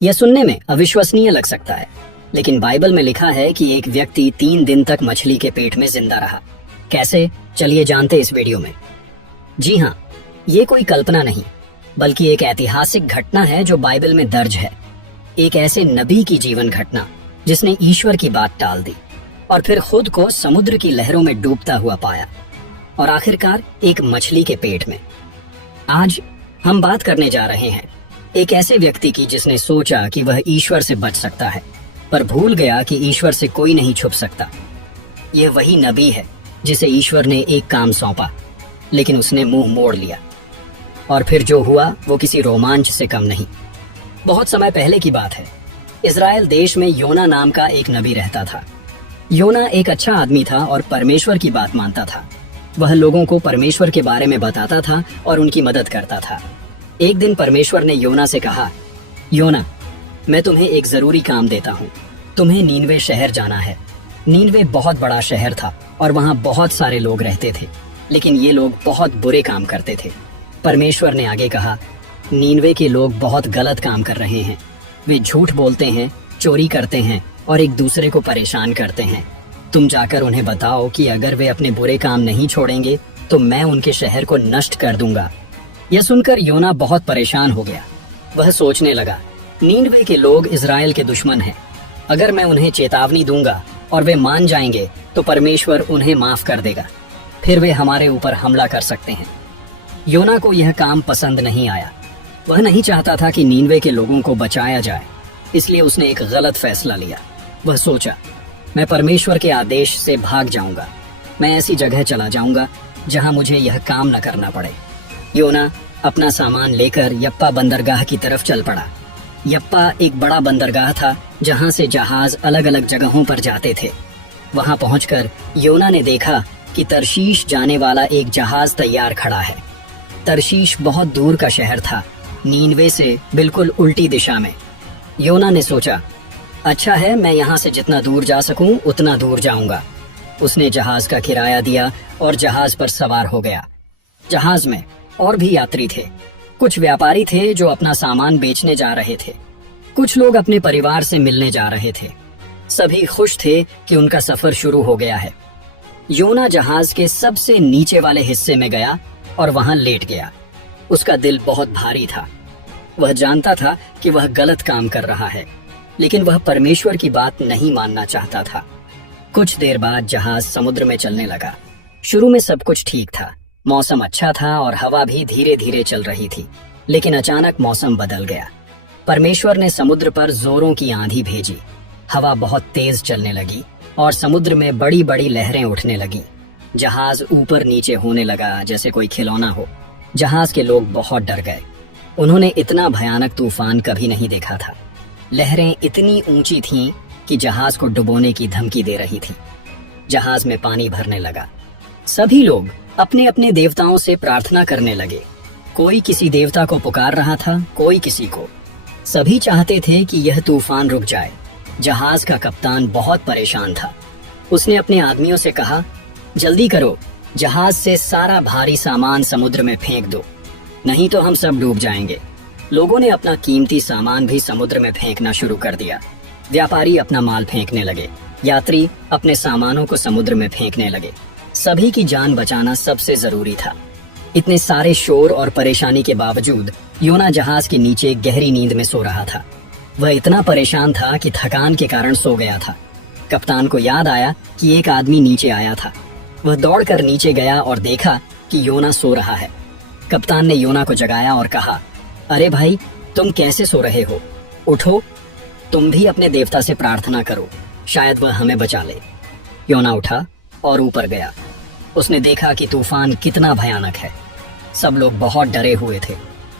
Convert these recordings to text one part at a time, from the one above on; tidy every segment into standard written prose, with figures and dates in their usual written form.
यह सुनने में अविश्वसनीय लग सकता है, लेकिन बाइबल में लिखा है कि एक व्यक्ति 3 दिन तक मछली के पेट में जिंदा रहा। कैसे? चलिए जानते इस वीडियो में। जी हाँ, ये कोई कल्पना नहीं, बल्कि एक ऐतिहासिक घटना है जो बाइबल में दर्ज है। एक ऐसे नबी की जीवन घटना जिसने ईश्वर की बात टाल दी और फिर खुद को समुद्र की लहरों में डूबता हुआ पाया, और आखिरकार एक मछली के पेट में। आज हम बात करने जा रहे हैं एक ऐसे व्यक्ति की जिसने सोचा कि वह ईश्वर से बच सकता है, पर भूल गया कि ईश्वर से कोई नहीं छुप सकता। यह वही नबी है जिसे ईश्वर ने एक काम सौंपा, लेकिन उसने मुंह मोड़ लिया। और फिर जो हुआ वो किसी रोमांच से कम नहीं। बहुत समय पहले की बात है। इज़राइल देश में योना नाम का एक नबी रहता था। योना एक अच्छा आदमी था और परमेश्वर की बात मानता था। वह लोगों को परमेश्वर के बारे में बताता था और उनकी मदद करता था। एक दिन परमेश्वर ने योना से कहा, योना, मैं तुम्हें एक जरूरी काम देता हूँ। तुम्हें नीनवे शहर जाना है। नीनवे बहुत बड़ा शहर था और वहाँ बहुत सारे लोग रहते थे, लेकिन ये लोग बहुत बुरे काम करते थे। परमेश्वर ने आगे कहा, नीनवे के लोग बहुत गलत काम कर रहे हैं। वे झूठ बोलते हैं, चोरी करते हैं और एक दूसरे को परेशान करते हैं। तुम जाकर उन्हें बताओ कि अगर वे अपने बुरे काम नहीं छोड़ेंगे तो मैं उनके शहर को नष्ट कर दूंगा। यह सुनकर योना बहुत परेशान हो गया। वह सोचने लगा, नीनवे के लोग इज़राइल के दुश्मन हैं। अगर मैं उन्हें चेतावनी दूंगा और वे मान जाएंगे तो परमेश्वर उन्हें माफ कर देगा, फिर वे हमारे ऊपर हमला कर सकते हैं। योना को यह काम पसंद नहीं आया। वह नहीं चाहता था कि नीनवे के लोगों को बचाया जाए, इसलिए उसने एक गलत फैसला लिया। वह सोचा, मैं परमेश्वर के आदेश से भाग जाऊंगा। मैं ऐसी जगह चला जाऊंगा जहां मुझे यह काम न करना पड़े। योना अपना सामान लेकर यप्पा बंदरगाह की तरफ चल पड़ा। यप्पा एक बड़ा बंदरगाह था जहां से जहाज अलग अलग जगहों पर जाते थे। वहां पहुंचकर योना ने देखा कि तरशीश जाने वाला एक जहाज तैयार खड़ा है। तरशीश बहुत दूर का शहर था, नीनवे से बिल्कुल उल्टी दिशा में। योना ने सोचा, अच्छा है, मैं यहाँ से जितना दूर जा सकूं उतना दूर जाऊंगा। उसने जहाज का किराया दिया और जहाज पर सवार हो गया। जहाज में और भी यात्री थे। कुछ व्यापारी थे जो अपना सामान बेचने जा रहे थे। कुछ लोग अपने परिवार से मिलने जा रहे थे। सभी खुश थे कि उनका सफर शुरू हो गया है। योना जहाज के सबसे नीचे वाले हिस्से में गया और वहां लेट गया। उसका दिल बहुत भारी था। वह जानता था कि वह गलत काम कर रहा है, लेकिन वह परमेश्वर की बात नहीं मानना चाहता था। कुछ देर बाद जहाज समुद्र में चलने लगा। शुरू में सब कुछ ठीक था, मौसम अच्छा था और हवा भी धीरे धीरे चल रही थी, लेकिन अचानक मौसम बदल गया। परमेश्वर ने समुद्र पर जोरों की आंधी भेजी। हवा बहुत तेज चलने लगी और समुद्र में बड़ी बड़ी लहरें उठने लगी। जहाज ऊपर नीचे होने लगा जैसे कोई खिलौना हो। जहाज के लोग बहुत डर गए। उन्होंने इतना भयानक तूफान कभी नहीं देखा था। लहरें इतनी ऊंची थीं कि जहाज को डुबोने की धमकी दे रही थी। जहाज में पानी भरने लगा। सभी लोग अपने अपने देवताओं से प्रार्थना करने लगे। कोई किसी देवता को पुकार रहा था, कोई किसी को। सभी चाहते थे कि यह तूफान रुक जाए। जहाज का कप्तान बहुत परेशान था। उसने अपने आदमियों से कहा, जल्दी करो, जहाज से सारा भारी सामान समुद्र में फेंक दो, नहीं तो हम सब डूब जाएंगे। लोगों ने अपना कीमती सामान भी समुद्र में फेंकना शुरू कर दिया। व्यापारी अपना माल फेंकने लगे, यात्री अपने सामानों को समुद्र में फेंकने लगे। सभी की जान बचाना सबसे जरूरी था। इतने सारे शोर और परेशानी के बावजूद योना जहाज के नीचे गहरी नींद में सो रहा था। वह इतना परेशान था कि थकान के कारण सो गया था। कप्तान को याद आया कि एक आदमी नीचे आया था। वह दौड़कर नीचे गया और देखा कि योना सो रहा है। कप्तान ने योना को जगाया और कहा, अरे भाई, तुम कैसे सो रहे हो? उठो, तुम भी अपने देवता से प्रार्थना करो, शायद वह हमें बचा ले। योना उठा और ऊपर गया। उसने देखा कि तूफान कितना भयानक है। सब लोग बहुत डरे हुए थे,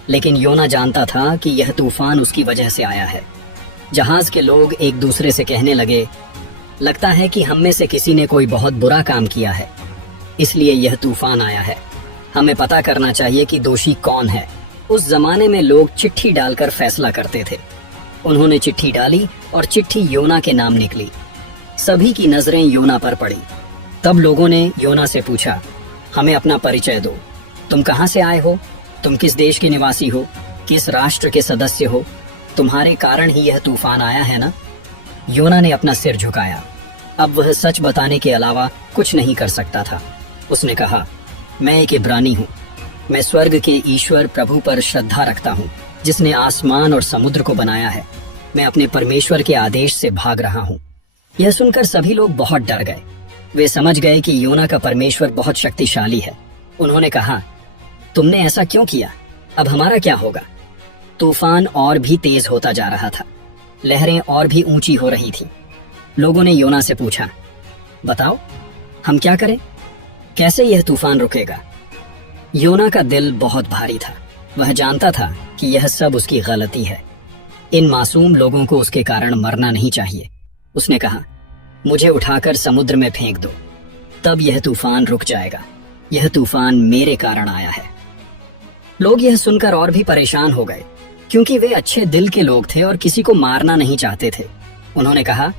लेकिन योना जानता था कि यह तूफान उसकी वजह से आया है। जहाज के लोग एक दूसरे से कहने लगे, लगता है कि हम में से किसी ने कोई बहुत बुरा काम किया है, इसलिए यह तूफान आया है। हमें पता करना चाहिए कि दोषी कौन है। उस जमाने में लोग चिट्ठी डालकर फैसला करते थे। उन्होंने चिट्ठी डाली और चिट्ठी योना के नाम निकली। सभी की नजरें योना पर पड़ी। तब लोगों ने योना से पूछा, हमें अपना परिचय दो। तुम कहाँ से आए हो? तुम किस देश के निवासी हो? किस राष्ट्र के सदस्य हो? तुम्हारे कारण ही यह तूफान आया है ना? योना ने अपना सिर झुकाया। अब वह सच बताने के अलावा कुछ नहीं कर सकता था। उसने कहा, मैं एक इब्रानी हूँ। मैं स्वर्ग के ईश्वर प्रभु पर श्रद्धा रखता हूँ, जिसने आसमान और समुद्र को बनाया है। मैं अपने परमेश्वर के आदेश से भाग रहा हूँ। यह सुनकर सभी लोग बहुत डर गए। वे समझ गए कि योना का परमेश्वर बहुत शक्तिशाली है। उन्होंने कहा, तुमने ऐसा क्यों किया? अब हमारा क्या होगा? तूफान और भी तेज होता जा रहा था। लहरें और भी ऊंची हो रही थी। लोगों ने योना से पूछा, बताओ, हम क्या करें? कैसे यह तूफान रुकेगा? योना का दिल बहुत भारी था। वह जानता था कि यह सब उसकी गलती है। इन मासूम लोगों को उसके कारण मरना नहीं चाहिए। उसने कहा, मुझे उठाकर समुद्र में फेंक दो, तब यह तूफान रुक जाएगा। यह तूफान मेरे कारण आया है। लोग यह सुनकर और भी परेशान हो गए, क्योंकि वे अच्छे दिल के लोग थे और किसी को मारना नहीं चाहते थे। उन्होंने कहा,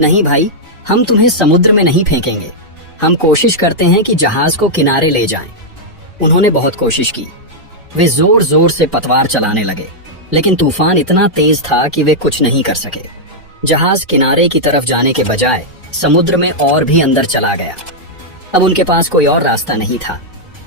नहीं भाई, हम तुम्हें समुद्र में नहीं फेंकेंगे। हम कोशिश करते हैं कि जहाज को किनारे ले जाएं। उन्होंने बहुत कोशिश की। वे जोर जोर से पतवार चलाने लगे, लेकिन तूफान इतना तेज था कि वे कुछ नहीं कर सके। जहाज किनारे की तरफ जाने के बजाय समुद्र में और भी अंदर चला गया। अब उनके पास कोई और रास्ता नहीं था।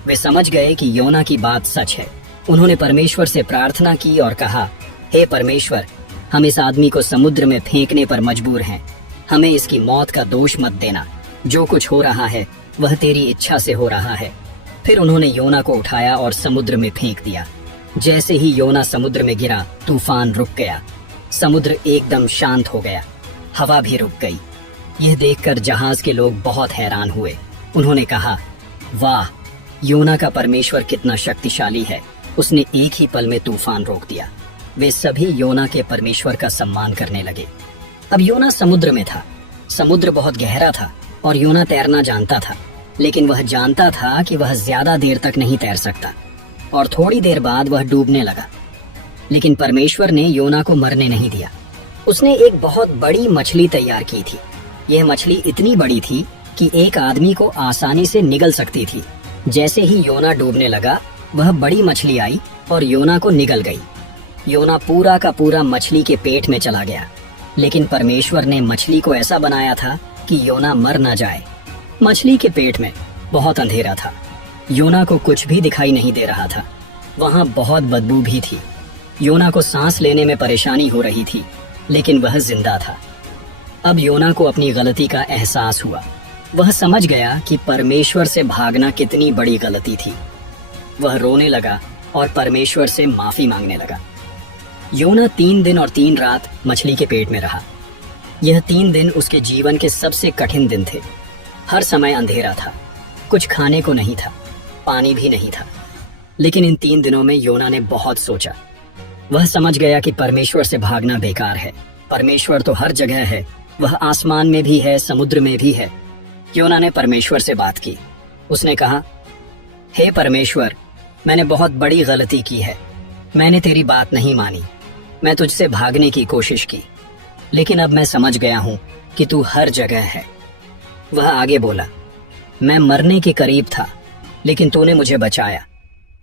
वे समझ गए कि योना की बात सच है। उन्होंने परमेश्वर से प्रार्थना की और कहा, हे परमेश्वर, हम इस आदमी को समुद्र में फेंकने पर मजबूर हैं। हमें इसकी मौत का दोष मत देना। जो कुछ हो रहा है वह तेरी इच्छा से हो रहा है। फिर उन्होंने योना को उठाया और समुद्र में फेंक दिया। जैसे ही योना समुद्र में गिरा, तूफान रुक गया। समुद्र एकदम शांत हो गया। हवा भी रुक गई। यह देखकर जहाज के लोग बहुत हैरान हुए। उन्होंने कहा, वाह, योना का परमेश्वर कितना शक्तिशाली है। उसने एक ही पल में तूफान रोक दिया। वे सभी योना के परमेश्वर का सम्मान करने लगे। अब योना समुद्र में था। समुद्र बहुत गहरा था और योना तैरना जानता था, लेकिन वह जानता था कि वह ज्यादा देर तक नहीं तैर सकता और थोड़ी देर बाद वह डूबने लगा। लेकिन परमेश्वर ने योना को मरने नहीं दिया। उसने एक बहुत बड़ी मछली तैयार की थी। यह मछली इतनी बड़ी थी कि एक आदमी को आसानी से निगल सकती थी। जैसे ही योना डूबने लगा, वह बड़ी मछली आई और योना को निगल गई। योना पूरा का पूरा मछली के पेट में चला गया। लेकिन परमेश्वर ने मछली को ऐसा बनाया था कि योना मर ना जाए। मछली के पेट में बहुत अंधेरा था। योना को कुछ भी दिखाई नहीं दे रहा था। वहां बहुत बदबू भी थी। योना को सांस लेने में परेशानी हो रही थी, लेकिन वह जिंदा था। अब योना को अपनी गलती का एहसास हुआ। वह समझ गया कि परमेश्वर से भागना कितनी बड़ी गलती थी। वह रोने लगा और परमेश्वर से माफी मांगने लगा। योना 3 दिन और 3 रात मछली के पेट में रहा। यह 3 दिन उसके जीवन के सबसे कठिन दिन थे। हर समय अंधेरा था। कुछ खाने को नहीं था, पानी भी नहीं था। लेकिन इन 3 दिनों में योना ने बहुत सोचा। वह समझ गया कि परमेश्वर से भागना बेकार है। परमेश्वर तो हर जगह है। वह आसमान में भी है, समुद्र में भी है। योना ने परमेश्वर से बात की। उसने कहा, हे परमेश्वर, मैंने बहुत बड़ी गलती की है। मैंने तेरी बात नहीं मानी। मैं तुझसे भागने की कोशिश की, लेकिन अब मैं समझ गया हूं कि तू हर जगह है। वह आगे बोला, मैं मरने के करीब था, लेकिन तूने मुझे बचाया।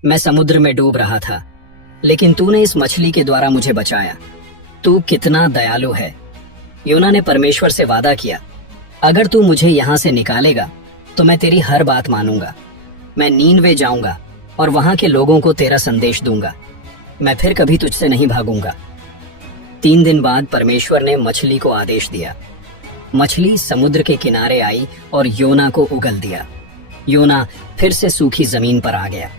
मैं समुद्र में डूब रहा था, लेकिन तूने इस मछली के द्वारा मुझे बचाया। तू कितना दयालु है। योना ने परमेश्वर से वादा किया, अगर तू मुझे यहाँ से निकालेगा तो मैं तेरी हर बात मानूंगा। मैं नीनवे जाऊंगा और वहां के लोगों को तेरा संदेश दूंगा। मैं फिर कभी तुझसे नहीं भागूंगा। 3 दिन बाद परमेश्वर ने मछली को आदेश दिया। मछली समुद्र के किनारे आई और योना को उगल दिया। योना फिर से सूखी जमीन पर आ गया।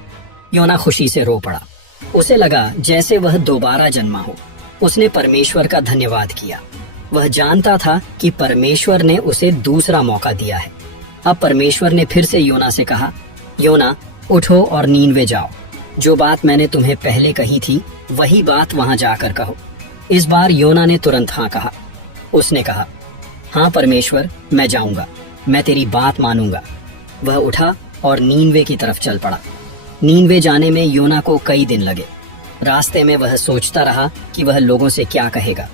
योना खुशी से रो पड़ा। उसे लगा जैसे वह दोबारा जन्मा हो। उसने परमेश्वर का धन्यवाद किया। वह जानता था कि परमेश्वर ने उसे दूसरा मौका दिया है। अब परमेश्वर ने फिर से योना से कहा, योना, उठो और नीनवे जाओ। जो बात मैंने तुम्हें पहले कही थी वही बात वहां जाकर कहो। इस बार योना ने तुरंत हाँ कहा। उसने कहा, हाँ परमेश्वर, मैं जाऊंगा। मैं तेरी बात मानूंगा। वह उठा और नीनवे की तरफ चल पड़ा। नीनवे जाने में योना को कई दिन लगे। रास्ते में वह सोचता रहा कि वह लोगों से क्या कहेगा।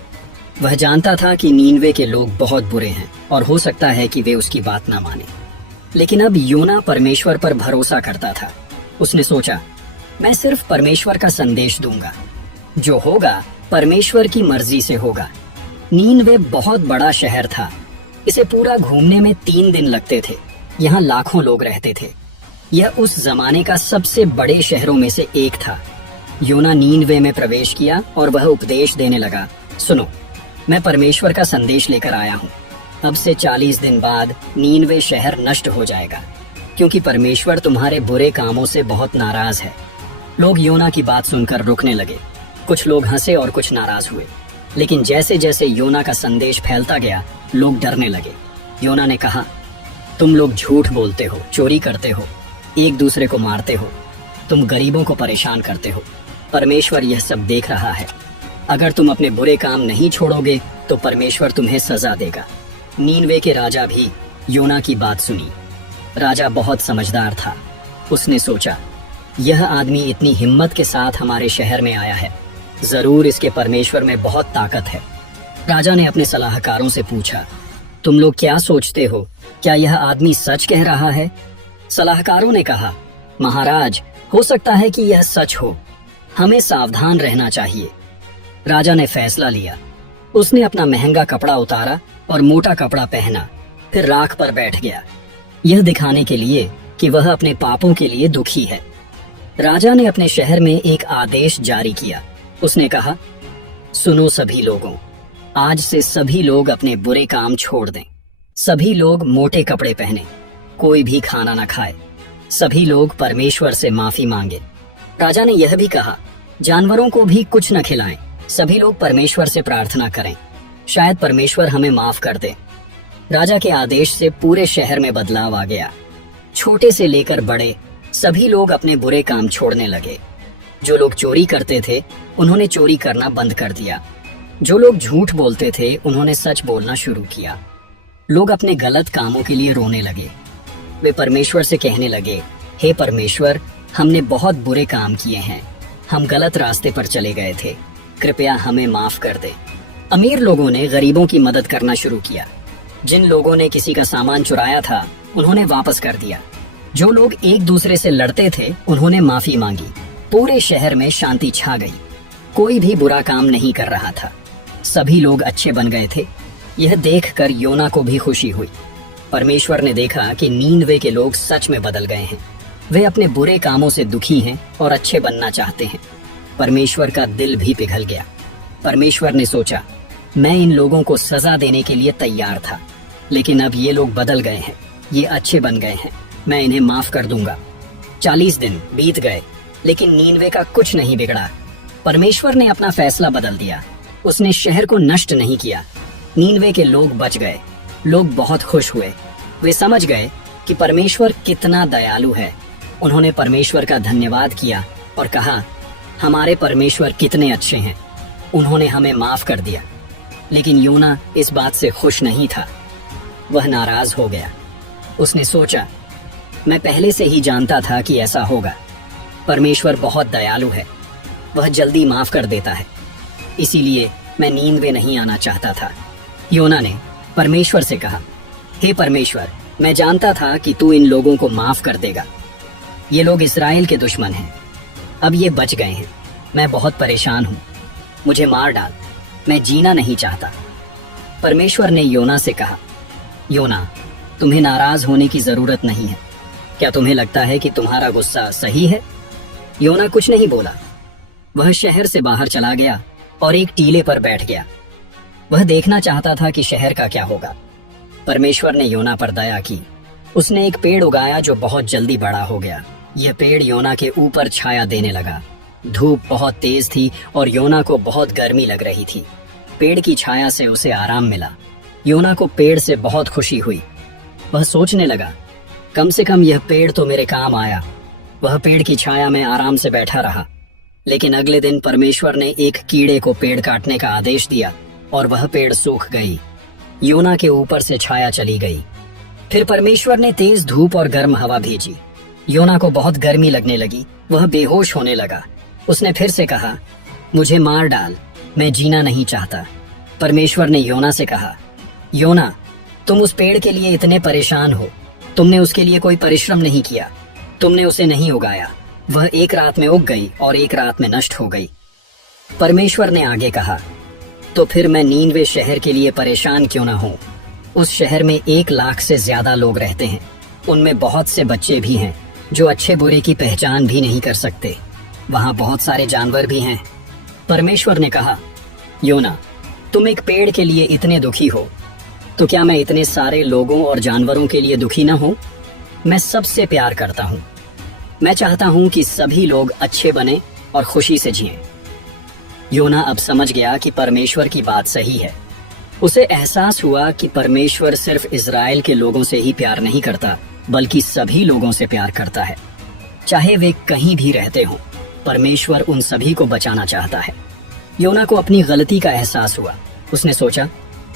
वह जानता था कि नीनवे के लोग बहुत बुरे हैं और हो सकता है कि वे उसकी बात ना माने। लेकिन अब योना परमेश्वर पर भरोसा करता था। उसने सोचा, मैं सिर्फ परमेश्वर का संदेश दूंगा। जो होगा परमेश्वर की मर्जी से होगा। नीनवे बहुत बड़ा शहर था। इसे पूरा घूमने में 3 दिन लगते थे। यहाँ लाखों लोग रहते थे। यह उस जमाने का सबसे बड़े शहरों में से एक था। योना नीनवे में प्रवेश किया और वह उपदेश देने लगा, सुनो, मैं परमेश्वर का संदेश लेकर आया हूँ। अब से 40 दिन बाद नीनवे शहर नष्ट हो जाएगा, क्योंकि परमेश्वर तुम्हारे बुरे कामों से बहुत नाराज है। लोग योना की बात सुनकर रुकने लगे। कुछ लोग हंसे और कुछ नाराज हुए। लेकिन जैसे जैसे योना का संदेश फैलता गया, लोग डरने लगे। योना ने कहा, तुम लोग झूठ बोलते हो, चोरी करते हो, एक दूसरे को मारते हो, तुम गरीबों को परेशान करते हो। परमेश्वर यह सब देख रहा है। अगर तुम अपने बुरे काम नहीं छोड़ोगे तो परमेश्वर तुम्हें सजा देगा। नीनवे के राजा भी योना की बात सुनी। राजा बहुत समझदार था। उसने सोचा, यह आदमी इतनी हिम्मत के साथ हमारे शहर में आया है, जरूर इसके परमेश्वर में बहुत ताकत है। राजा ने अपने सलाहकारों से पूछा, तुम लोग क्या सोचते हो, क्या यह आदमी सच कह रहा है? सलाहकारों ने कहा, महाराज, हो सकता है कि यह सच हो, हमें सावधान रहना चाहिए। राजा ने फैसला लिया। उसने अपना महंगा कपड़ा उतारा और मोटा कपड़ा पहना, फिर राख पर बैठ गया, यह दिखाने के लिए कि वह अपने पापों के लिए दुखी है। राजा ने अपने शहर में एक आदेश जारी किया। उसने कहा, सुनो सभी लोगों, आज से सभी लोग अपने बुरे काम छोड़ दें। सभी लोग मोटे कपड़े पहने, कोई भी खाना न खाए, सभी लोग परमेश्वर से माफी मांगे। राजा ने यह भी कहा, जानवरों को भी कुछ न खिलाएं, सभी लोग परमेश्वर से प्रार्थना करें, शायद परमेश्वर हमें माफ कर दे। राजा के आदेश से पूरे शहर में बदलाव आ गया। छोटे से लेकर बड़े सभी लोग अपने बुरे काम छोड़ने लगे। जो लोग चोरी करते थे उन्होंने चोरी करना बंद कर दिया। जो लोग झूठ बोलते थे उन्होंने सच बोलना शुरू किया। लोग अपने गलत कामों के लिए रोने लगे। वे परमेश्वर से कहने लगे, हे परमेश्वर, हमने बहुत बुरे काम किए हैं, हम गलत रास्ते पर चले गए थे, कृपया हमें माफ कर दे। अमीर लोगों ने गरीबों की मदद करना शुरू किया। जिन लोगों ने किसी का सामान चुराया था उन्होंने वापस कर दिया। जो लोग एक दूसरे से लड़ते थे उन्होंने माफी मांगी। पूरे शहर में शांति छा गई। कोई भी बुरा काम नहीं कर रहा था। सभी लोग अच्छे बन गए थे। यह देखकर योना को भी खुशी हुई। परमेश्वर ने देखा कि नीनवे के लोग सच में बदल गए हैं। वे अपने बुरे कामों से दुखी हैं और अच्छे बनना चाहते हैं। परमेश्वर का दिल भी पिघल गया। परमेश्वर ने सोचा, मैं इन लोगों को सजा देने के लिए तैयार था, लेकिन अब ये लोग बदल गए हैं, ये अच्छे बन गए हैं, मैं इन्हें माफ कर दूंगा। 40 दिन बीत गए, लेकिन नीनवे का कुछ नहीं बिगड़ा। परमेश्वर ने अपना फैसला बदल दिया। उसने शहर को नष्ट नहीं किया। नीनवे के लोग बच गए। लोग बहुत खुश हुए। वे समझ गए कि परमेश्वर कितना दयालु है। उन्होंने परमेश्वर का धन्यवाद किया और कहा, हमारे परमेश्वर कितने अच्छे हैं, उन्होंने हमें माफ कर दिया। लेकिन योना इस बात से खुश नहीं था। वह नाराज हो गया। उसने सोचा, मैं पहले से ही जानता था कि ऐसा होगा। परमेश्वर बहुत दयालु है, वह जल्दी माफ कर देता है, इसीलिए मैं नीनवे नहीं आना चाहता था। योना ने परमेश्वर से कहा, हे परमेश्वर, मैं जानता था कि तू इन लोगों को माफ कर देगा। ये लोग इस्राएल के दुश्मन हैं। अब ये बच गए हैं। मैं बहुत परेशान हूँ, मुझे मार डाल, मैं जीना नहीं चाहता। परमेश्वर ने योना से कहा, योना, तुम्हें नाराज होने की जरूरत नहीं है। क्या तुम्हें लगता है कि तुम्हारा गुस्सा सही है? योना कुछ नहीं बोला। वह शहर से बाहर चला गया और एक टीले पर बैठ गया। वह देखना चाहता था कि शहर का क्या होगा। परमेश्वर ने योना पर दया की। उसने एक पेड़ उगाया जो बहुत जल्दी बड़ा हो गया। यह पेड़ योना के ऊपर छाया देने लगा। धूप बहुत तेज थी और योना को बहुत गर्मी लग रही थी। पेड़ की छाया से उसे आराम मिला। योना को पेड़ से बहुत खुशी हुई। वह सोचने लगा, कम से कम यह पेड़ तो मेरे काम आया। वह पेड़ की छाया में आराम से बैठा रहा। लेकिन अगले दिन परमेश्वर ने एक कीड़े को पेड़ काटने का आदेश दिया और वह पेड़ सूख गई। योना के ऊपर से छाया चली गई। फिर परमेश्वर ने तेज धूप और गर्म हवा भेजी। योना को बहुत गर्मी लगने लगी। वह बेहोश होने लगा। उसने फिर से कहा, मुझे मार डाल, मैं जीना नहीं चाहता। परमेश्वर ने योना से कहा, योना, तुम उस पेड़ के लिए इतने परेशान हो। तुमने उसके लिए कोई परिश्रम नहीं किया। तुमने उसे नहीं उगाया। वह एक रात में उग गई और एक रात में नष्ट हो गई। परमेश्वर ने आगे कहा, तो फिर मैं नीनवे शहर के लिए परेशान क्यों ना हूं? उस शहर में 1 लाख से ज्यादा लोग रहते हैं। उनमें बहुत से बच्चे भी हैं जो अच्छे बुरे की पहचान भी नहीं कर सकते। वहां बहुत सारे जानवर भी हैं। परमेश्वर ने कहा, योना, तुम एक पेड़ के लिए इतने दुखी हो, तो क्या मैं इतने सारे लोगों और जानवरों के लिए दुखी ना हूं? मैं सबसे प्यार करता हूं। मैं चाहता हूं कि सभी लोग अच्छे बने और खुशी से जिएं। योना अब समझ गया कि परमेश्वर की बात सही है। उसे एहसास हुआ कि परमेश्वर सिर्फ इज़राइल के लोगों से ही प्यार नहीं करता, बल्कि सभी लोगों से प्यार करता है। चाहे वे कहीं भी रहते हों, परमेश्वर उन सभी को बचाना चाहता है। योना को अपनी गलती का एहसास हुआ। उसने सोचा,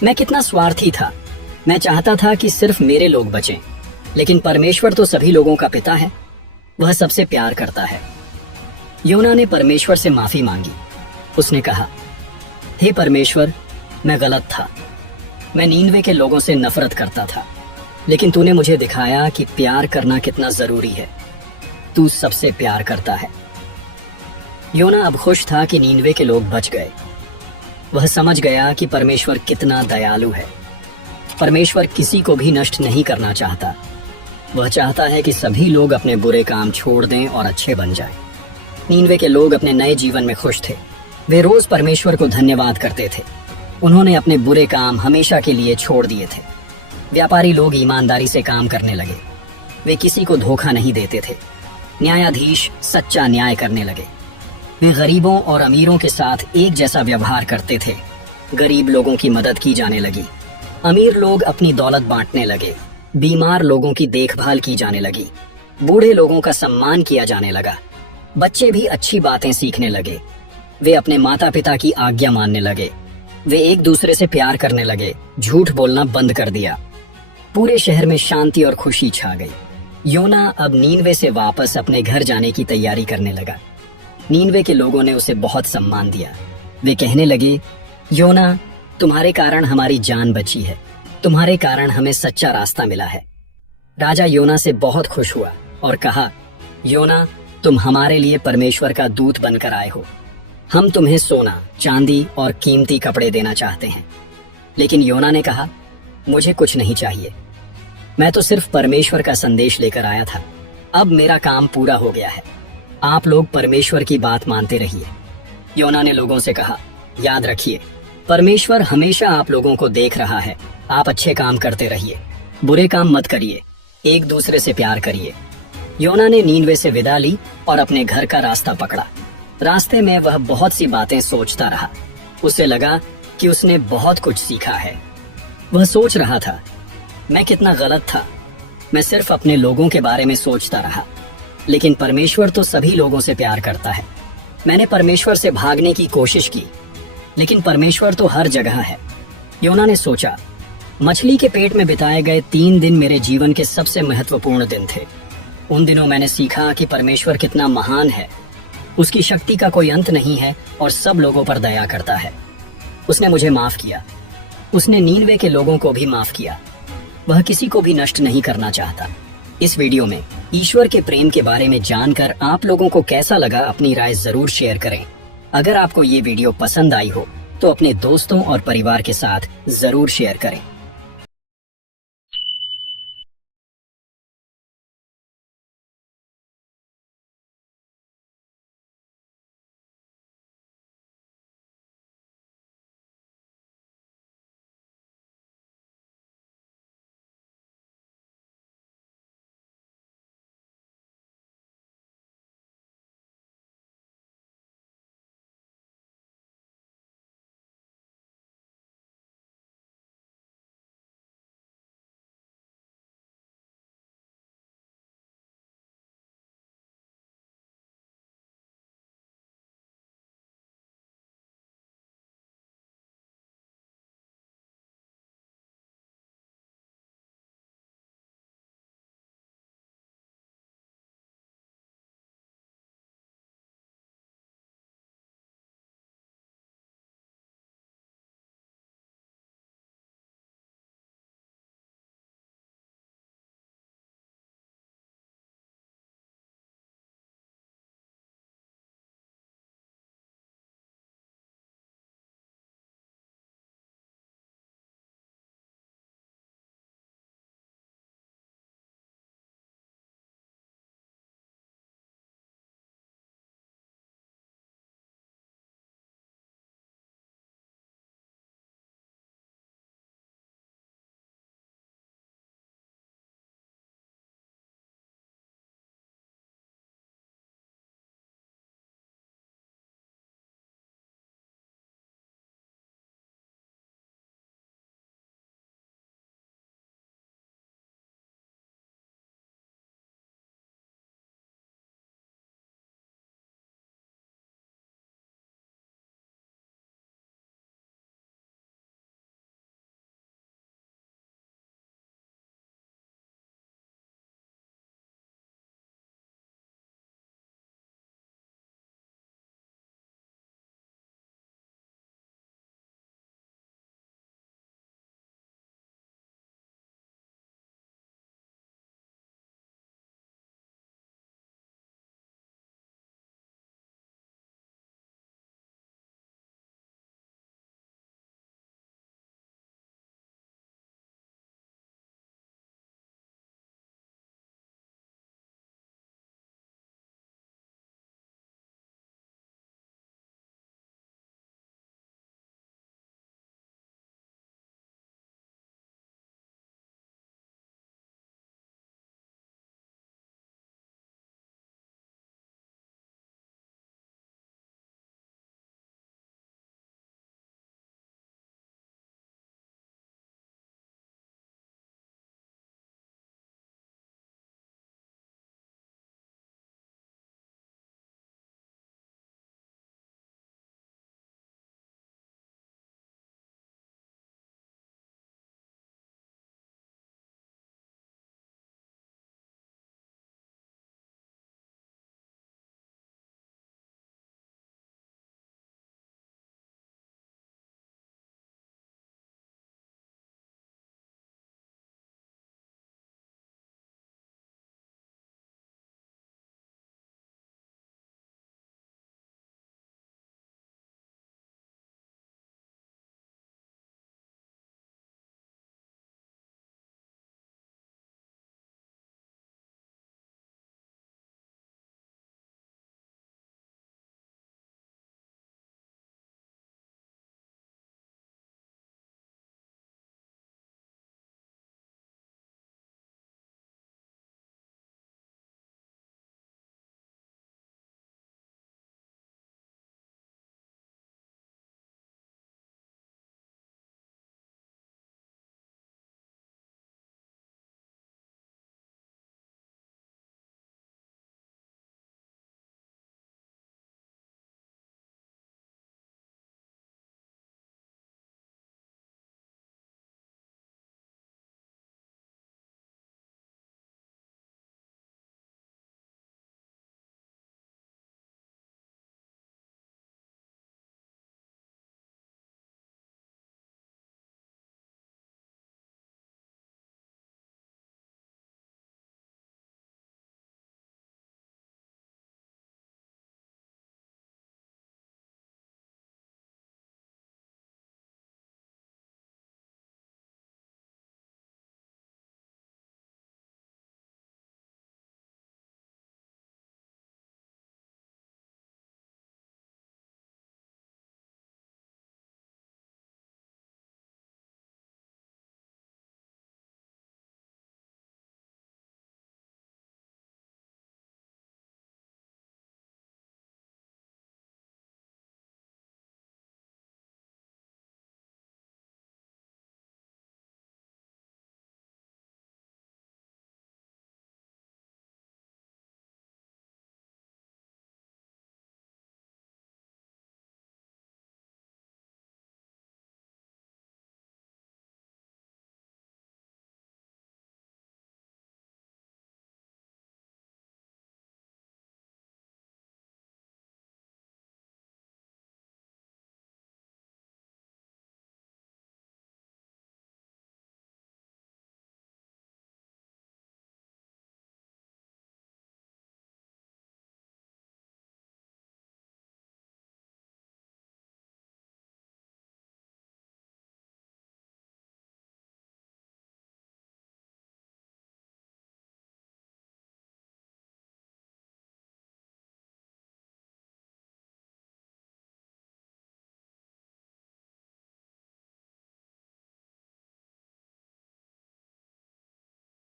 मैं कितना स्वार्थी था। मैं चाहता था कि सिर्फ मेरे लोग बचें, लेकिन परमेश्वर तो सभी लोगों का पिता है। वह सबसे प्यार करता है। योना ने परमेश्वर से माफी मांगी। उसने कहा, हे परमेश्वर, मैं गलत था। मैं नीनवे के लोगों से नफरत करता था, लेकिन तूने मुझे दिखाया कि प्यार करना कितना जरूरी है। तू सबसे प्यार करता है। योना अब खुश था कि नीनवे के लोग बच गए। वह समझ गया कि परमेश्वर कितना दयालु है। परमेश्वर किसी को भी नष्ट नहीं करना चाहता। वह चाहता है कि सभी लोग अपने बुरे काम छोड़ दें और अच्छे बन जाएं। नीनवे के लोग अपने नए जीवन में खुश थे। वे रोज परमेश्वर को धन्यवाद करते थे। उन्होंने अपने बुरे काम हमेशा के लिए छोड़ दिए थे। व्यापारी लोग ईमानदारी से काम करने लगे। वे किसी को धोखा नहीं देते थे। न्यायाधीश सच्चा न्याय करने लगे। वे गरीबों और अमीरों के साथ एक जैसा व्यवहार करते थे। गरीब लोगों की मदद की जाने लगी। अमीर लोग अपनी दौलत बांटने लगे। बीमार लोगों की देखभाल की जाने लगी। बूढ़े लोगों का सम्मान किया जाने लगा। बच्चे भी अच्छी बातें सीखने लगे। वे अपने माता पिता की आज्ञा मानने लगे। वे एक दूसरे से प्यार करने लगे। झूठ बोलना बंद कर दिया। पूरे शहर में शांति और खुशी छा गई। योना अब नीनवे से वापस अपने घर जाने की तैयारी करने लगा। नीनवे के लोगों ने उसे बहुत सम्मान दिया। वे कहने लगे, योना, तुम्हारे कारण हमारी जान बची है। तुम्हारे कारण हमें सच्चा रास्ता मिला है। राजा योना से बहुत खुश हुआ और कहा, योना, तुम हमारे लिए परमेश्वर का दूत बनकर आए हो। हम तुम्हें सोना, चांदी और कीमती कपड़े देना चाहते हैं। लेकिन योना ने कहा, मुझे कुछ नहीं चाहिए। मैं तो सिर्फ परमेश्वर का संदेश लेकर आया था। अब मेरा काम पूरा हो गया है। आप लोग परमेश्वर की बात मानते रहिए। योना ने लोगों से कहा, याद रखिए, परमेश्वर हमेशा आप लोगों को देख रहा है। आप अच्छे काम करते रहिए, बुरे काम मत करिए, एक दूसरे से प्यार करिए। योना ने नीनवे से विदा ली और अपने घर का रास्ता पकड़ा। रास्ते में वह बहुत सी बातें सोचता रहा। उसे लगा कि उसने बहुत कुछ सीखा है। वह सोच रहा था, मैं कितना गलत था। मैं सिर्फ अपने लोगों के बारे में सोचता रहा, लेकिन परमेश्वर तो सभी लोगों से प्यार करता है। मैंने परमेश्वर से भागने की कोशिश की, लेकिन परमेश्वर तो हर जगह है। योना ने सोचा, मछली के पेट में बिताए गए 3 दिन मेरे जीवन के सबसे महत्वपूर्ण दिन थे। उन दिनों मैंने सीखा कि परमेश्वर कितना महान है। उसकी शक्ति का कोई अंत नहीं है और सब लोगों पर दया करता है। उसने मुझे माफ किया। उसने नीनवे के लोगों को भी माफ किया। वह किसी को भी नष्ट नहीं करना चाहता। इस वीडियो में ईश्वर के प्रेम के बारे में जानकर आप लोगों को कैसा लगा, अपनी राय जरूर शेयर करें। अगर आपको ये वीडियो पसंद आई हो तो अपने दोस्तों और परिवार के साथ जरूर शेयर करें।